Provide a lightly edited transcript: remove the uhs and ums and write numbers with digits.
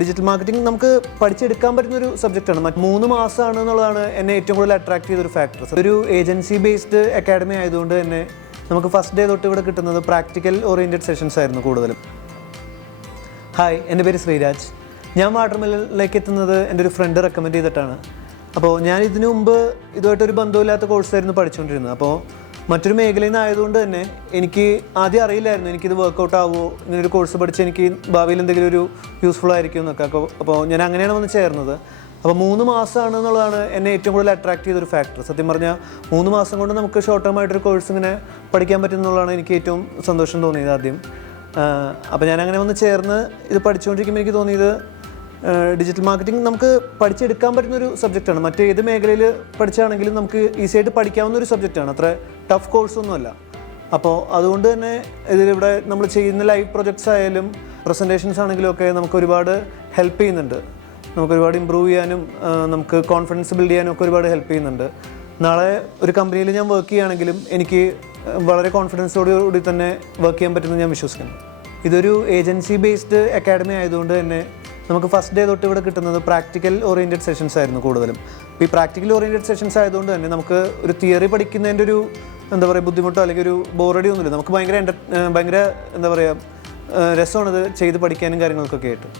Digital marketing നമുക്ക് പഠിച്ചെടുക്കാൻ പറ്റുന്നൊരു സബ്ജക്റ്റാണ്. 3 മാസമാണ് എന്നുള്ളതാണ് എന്നെ ഏറ്റവും കൂടുതൽ അട്രാക്ട് ചെയ്തൊരു ഫാക്ടർ. ഒരു ഏജൻസി ബേസ്ഡ് അക്കാഡമി ആയതുകൊണ്ട് തന്നെ നമുക്ക് ഫസ്റ്റ് ഡേ തൊട്ട് ഇവിടെ കിട്ടുന്നത് പ്രാക്ടിക്കൽ ഓറിയൻറ്റഡ് സെഷൻസ് ആയിരുന്നു കൂടുതലും. ഹായ്, എൻ്റെ പേര് ശ്രീരാജ്. ഞാൻ വാട്ടർമെലനിലേക്ക് എത്തുന്നത് എൻ്റെ ഒരു ഫ്രണ്ട് റെക്കമെൻഡ് ചെയ്തിട്ടാണ്. അപ്പോൾ ഞാൻ ഇതിനു മുമ്പ് ഇതുമായിട്ടൊരു ബന്ധമില്ലാത്ത കോഴ്സായിരുന്നു പഠിച്ചുകൊണ്ടിരുന്നത്. അപ്പോൾ മറ്റൊരു മേഖലയിൽ നിന്നായതുകൊണ്ട് തന്നെ എനിക്ക് ആദ്യം അറിയില്ലായിരുന്നു എനിക്കിത് വർക്കൗട്ട് ആവുമോ, ഇങ്ങനൊരു കോഴ്സ് പഠിച്ച് എനിക്ക് ഭാവിയിൽ എന്തെങ്കിലും ഒരു യൂസ്ഫുൾ ആയിരിക്കും എന്നൊക്കെ. അപ്പോൾ ഞാൻ അങ്ങനെയാണ് വന്ന് ചേർന്നത്. അപ്പോൾ 3 മാസമാണ് എന്നുള്ളതാണ് എന്നെ ഏറ്റവും കൂടുതൽ അട്രാക്ട് ചെയ്തൊരു ഫാക്ടർ. സത്യം പറഞ്ഞാൽ 3 മാസം കൊണ്ട് നമുക്ക് ഷോർട്ട് ടേം ആയിട്ടൊരു കോഴ്സ് ഇങ്ങനെ പഠിക്കാൻ പറ്റുമെന്നുള്ളതാണ് എനിക്ക് ഏറ്റവും സന്തോഷം തോന്നിയത് ആദ്യം. അപ്പോൾ ഞാൻ അങ്ങനെ വന്ന് ചേർന്ന് ഇത് പഠിച്ചുകൊണ്ടിരിക്കുമ്പോൾ എനിക്ക് തോന്നിയത് ഡിജിറ്റൽ മാർക്കറ്റിംഗ് നമുക്ക് പഠിച്ചെടുക്കാൻ പറ്റുന്നൊരു സബ്ജക്റ്റാണ്. മറ്റേത് മേഖലയിൽ പഠിച്ചാണെങ്കിലും നമുക്ക് ഈസി ആയിട്ട് പഠിക്കാവുന്ന ഒരു സബ്ജക്റ്റാണ്. അത്ര ടഫ് കോഴ്സൊന്നുമല്ല. അപ്പോൾ അതുകൊണ്ട് തന്നെ ഇതിലിവിടെ നമ്മൾ ചെയ്യുന്ന ലൈവ് പ്രൊജക്ട്സ് ആയാലും പ്രസൻറ്റേഷൻസ് ആണെങ്കിലും ഒക്കെ നമുക്ക് ഒരുപാട് ഹെൽപ്പ് ചെയ്യുന്നുണ്ട്. നമുക്ക് ഒരുപാട് ഇമ്പ്രൂവ് ചെയ്യാനും നമുക്ക് കോൺഫിഡൻസ് ബിൽഡ് ചെയ്യാനും ഒക്കെ ഒരുപാട് ഹെൽപ്പ് ചെയ്യുന്നുണ്ട്. നാളെ ഒരു കമ്പനിയിൽ ഞാൻ വർക്ക് ചെയ്യുകയാണെങ്കിലും എനിക്ക് വളരെ കോൺഫിഡൻസോടുകൂടി തന്നെ വർക്ക് ചെയ്യാൻ പറ്റുമെന്ന് ഞാൻ വിശ്വസിക്കുന്നു. ഇതൊരു ഏജൻസി ബേസ്ഡ് അക്കാഡമി ആയതുകൊണ്ട് തന്നെ നമുക്ക് ഫസ്റ്റ് ഡേ തൊട്ട് ഇവിടെ കിട്ടുന്നത് പ്രാക്ടിക്കൽ ഓറിയൻറ്റഡ് സെഷൻസ് ആയിരുന്നു കൂടുതലും. അപ്പോൾ ഈ പ്രാക്ടിക്കൽ ഓറിയൻറ്റഡ് സെഷൻസ് ആയതുകൊണ്ട് തന്നെ നമുക്ക് ഒരു തിയറി പഠിക്കുന്നതിൻ്റെ ഒരു ബുദ്ധിമുട്ടോ അല്ലെങ്കിൽ ഒരു ബോറടി ഒന്നുമില്ല. നമുക്ക് ഭയങ്കര എന്താ പറയുക രസമാണത് ചെയ്ത് പഠിക്കാനും കാര്യങ്ങൾക്കൊക്കെ ആയിട്ട്.